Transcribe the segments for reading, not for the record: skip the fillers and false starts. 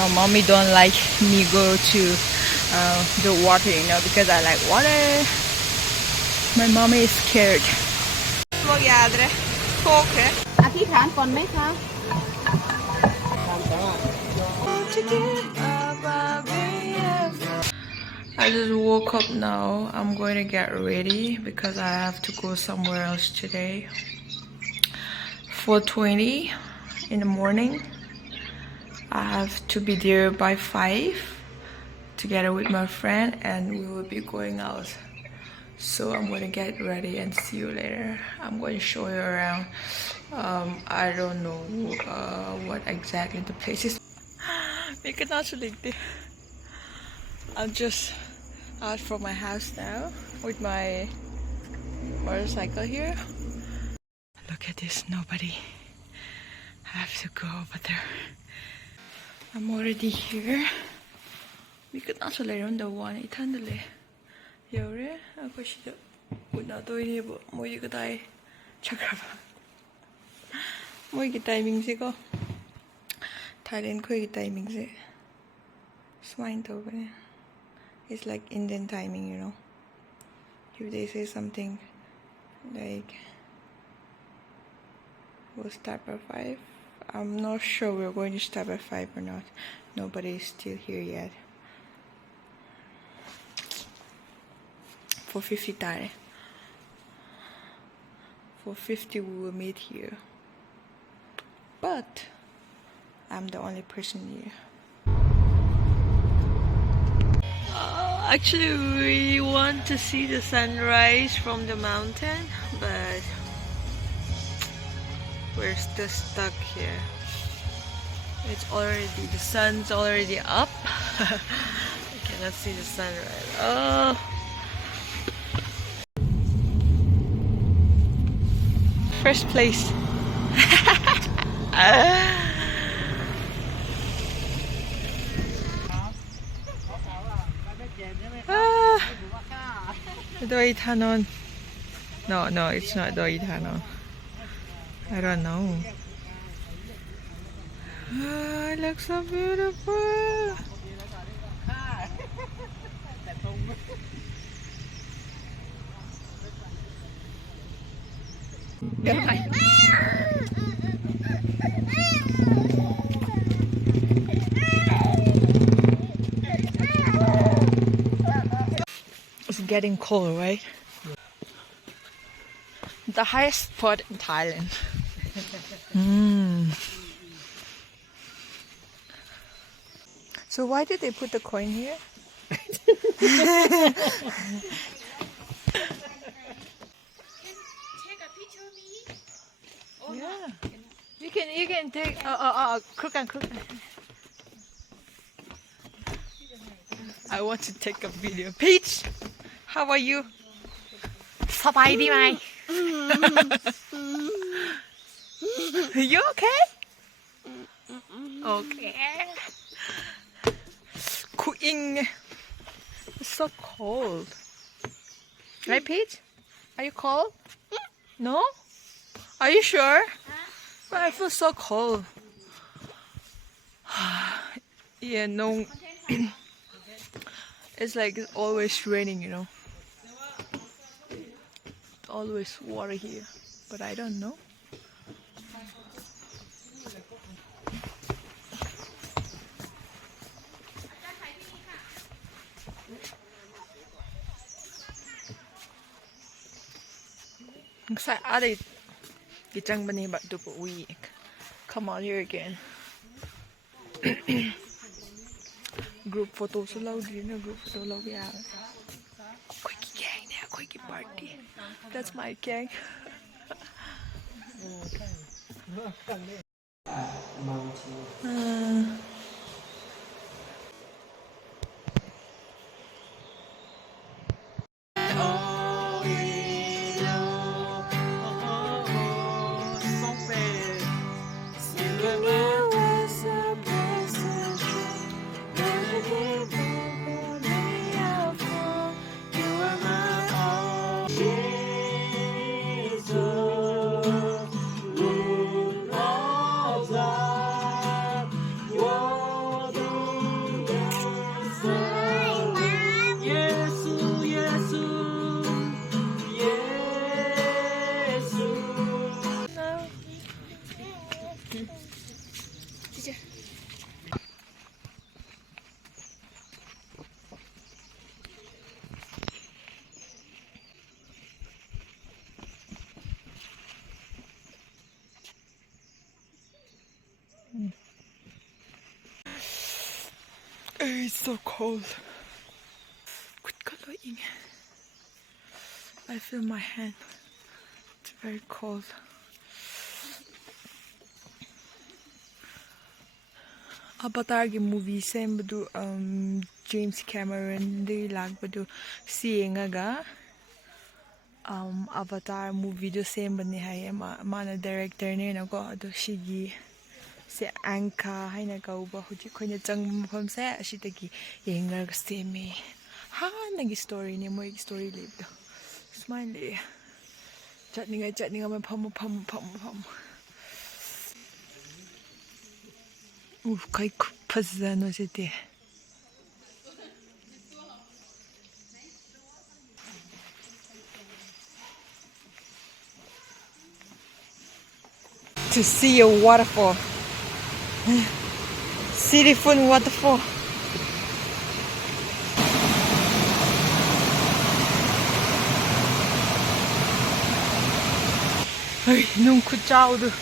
My mommy don't like me go to the water, because I like water. My mommy is scared. บอกยาเลยโคกเหรออธิษฐานก่อนไหมคะ I just woke up now. I'm going to get ready because I have to go somewhere else today. 4:20 in the morning. I have to be there by 5 together with my friend, and we will be going out. So I'm going to get ready and see you later. I'm going to show you around. I don't know what exactly the place is. I'm just out from my house now with my motorcycle here. Look at this, nobody. I have to go over there. I'm already here. We could not let on the one eternally. Yore, I wish you would not do it, but more you could die. Check up. More you timing, go. Thailand, quick timing. Swine over. It's like Indian timing, If they say something like we'll start by 5, I'm not sure we're going to start by 5 or not. Nobody is still here yet. 4:50 Thai. 4:50 we will meet here. But I'm the only person here. Actually, we want to see the sunrise from the mountain, but we're still stuck here. The sun's already up. I cannot see the sunrise. Oh. First place. Doi Ithanon. No, it's not Doi Ithanon. I don't know. It looks so beautiful. It's getting cold, right? The highest spot in Thailand. So why did they put the coin here? Yeah. You can take crook. I want to take a video. Peach, how are you? สบายดีไหม You okay? Okay. Cooking. It's so cold. Right, Peach? Are you cold? No? Are you sure? But I feel so cold. Yeah, no. It's like it's always raining, Always water here, but I don't know. Come on here again. Group photo so loud, group photo loud. Quickie gang there, quickie party. That's my gang. Whoa. It's so cold. I feel my hand. It's very cold. Avatar movie sembadu James Cameron di lagbadu siyengaga Avatar movie do sembani hai mana director ne na ko ado shigi se anka haina kauba huji khoina changma mafam se ashitagi yengar semi ha nagi story ne moi story lebdo smile chatninga ma pham kai phazano sete to see a waterfall. Sirifun waterfall. Ay, nung kuchaudu.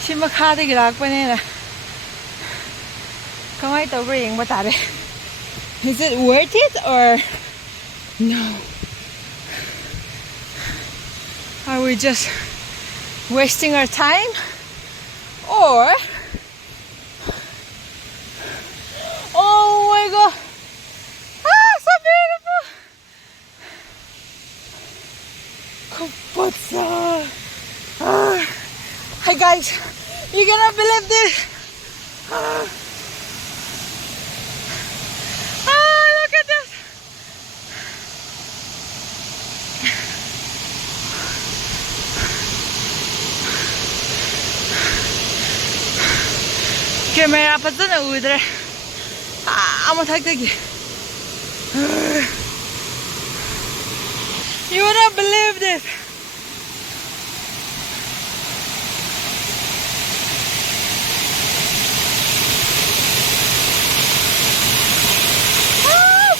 Simakadagi lakpanena. Kamay to bring matare. Is it worth it or no? Are we just wasting our time? Or oh my god! Ah, so beautiful! Kapatsa! Hi guys, you cannot believe this! Look at this! Camera fazana udre. Amo thakdagi. You wouldn't believe this.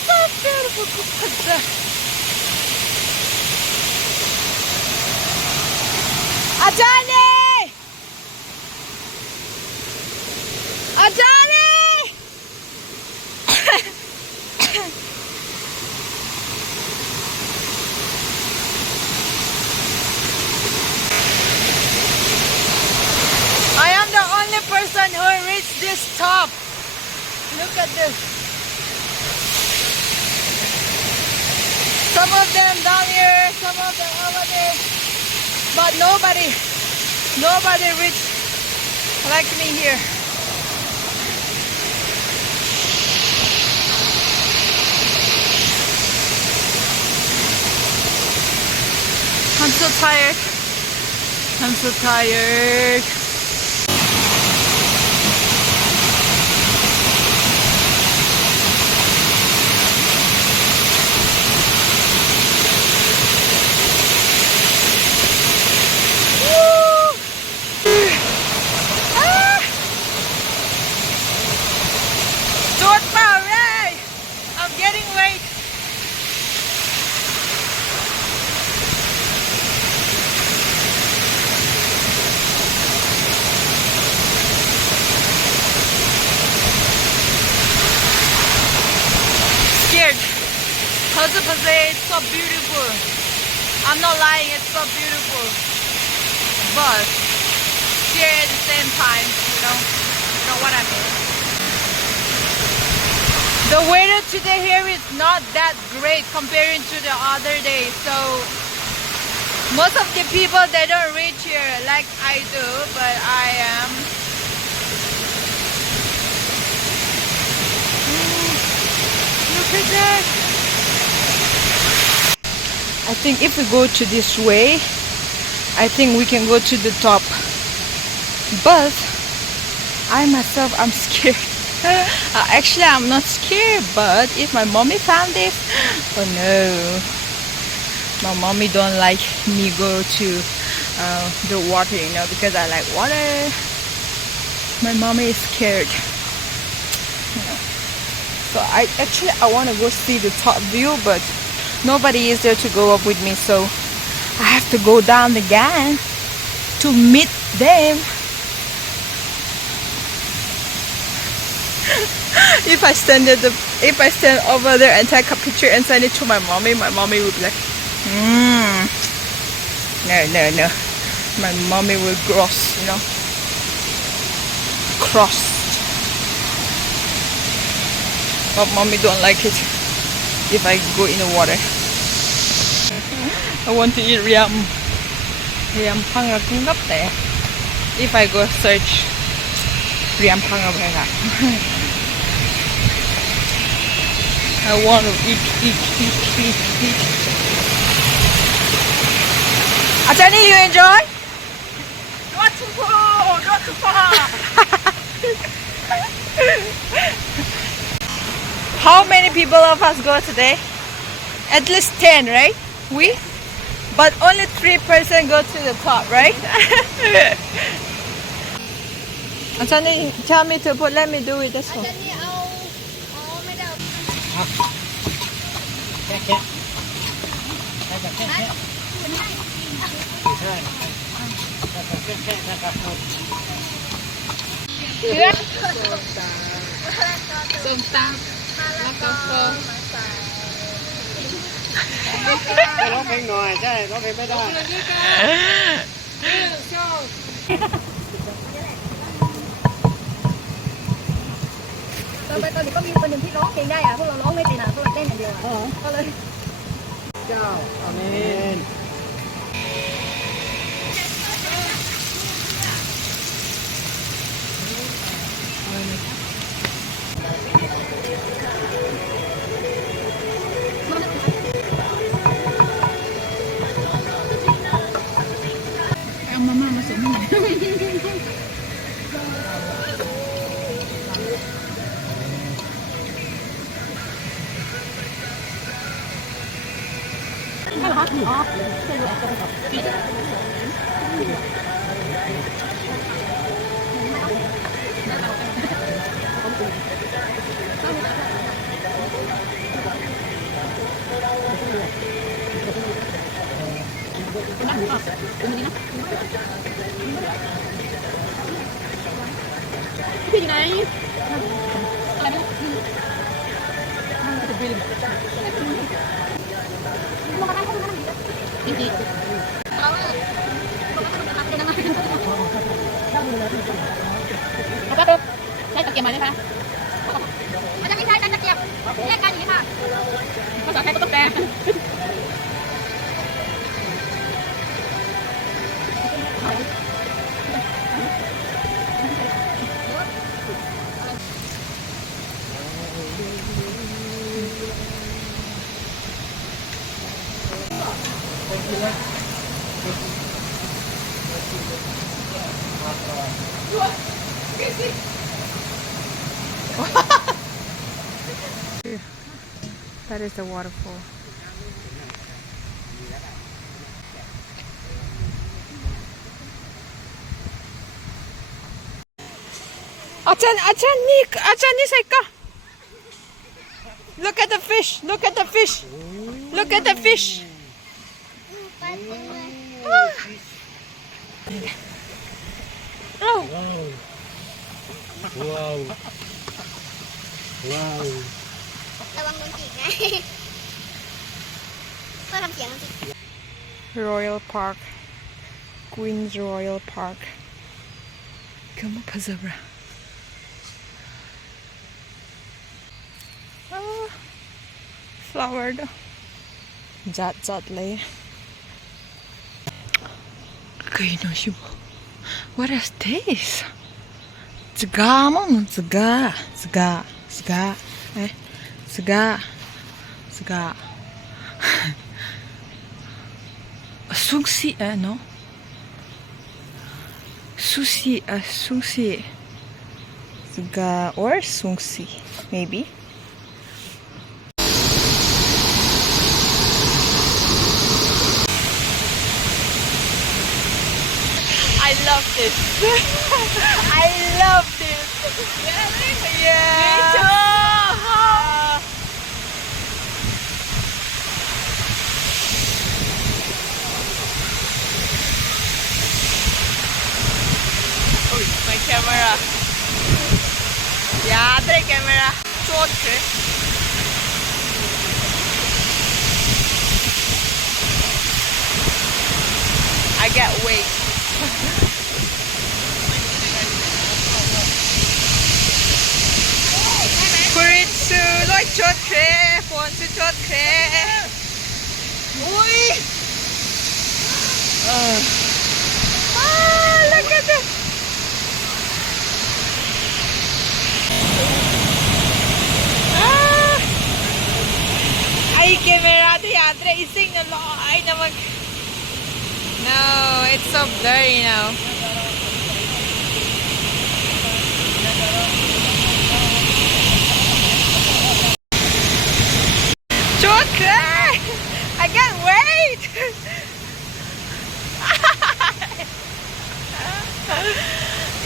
So beautiful. Ajani! Ajani! I am the only person who reached this top. Look at this. Some of them down here, some of them over there. But nobody reached like me here. I'm so tired. I'm so tired. I'm getting late. Scared. It's so beautiful. I'm not lying, it's so beautiful. But scared at the same time, you know what I mean. The weather today here is not that great comparing to the other day, so most of the people they don't reach here like I do, but I am. Look at that! I think if we go to this way, I think we can go to the top. But I myself, I'm scared. Actually, I'm not scared, but if my mommy found this, oh no, my mommy don't like me go to the water, because I like water. My mommy is scared. So I want to go see the top view, but nobody is there to go up with me, so I have to go down again to meet Damn. If I stand over there and take a picture and send it to my mommy would be like, no. My mommy will cross, crossed. But mommy don't like it if I go in the water. I want to eat riam panga kungap there. If I go search riam panga bhega. I want to eat. Ajani, you enjoy? Not too far. How many people of us go today? At least 10, right? But only 3% go to the top, right? Ajani, tell me to put. Let me do it this one.ร้องเพลงหน่อยใช่ร้องเพลงไม่ได้ตอนนี้ก็มีคนหนึ่งที่ร้องเพลงได้อะพวกเราร้องไม่เป็นอะพวกเราเต้นอย่างเดียวอะก็เลยเจ้าอาเมนเอามาม่ามาเสริมให้หน่อยพี่อยู่ไหนอะไรไม่รู้จะบินจริงเราก็ใช้ตะเกียบมาได้ไหมมันจะไม่ใช่ตะเกียบแยกกันอย่างนี้ค่ะภาษาไทยก็ต้องแปลThat is the waterfall. Achani Saika. Look at the fish. Look at the fish. Look at the fish. Oh. Wow. Wow. ระวังโดนจีกไงก็ทำเสียงมันสิ Royal Park. Queen's Royal Park. Come on, Pazabra. Oh, flowered. Zat lay. What is this? Zga, mom. Zga. Eh? Zga. Sushi, no? Sushi. Zga or sungsi, maybe. I love this. I love this. Yeah. Me too. camera. 야드레 camera. 좋대. I get weight. Kuritsu, like 좋대. 본수 좋대. Ui. Look at this. Ay, camera to yatra. Ising na lo. Ay, namag. No, it's so blurry now. Chocolate! I can't wait!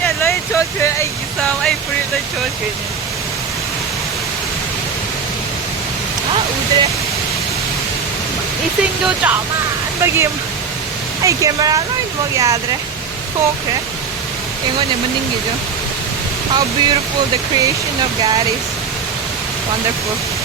Yeah, lấy chocolate. Ay, isang ay free lấy chocolate. Udre. Ising do chama. Bagim. Ay, camera no in magyadre. Okay. Ingon niya maninggi jo. How beautiful the creation of God is. Wonderful.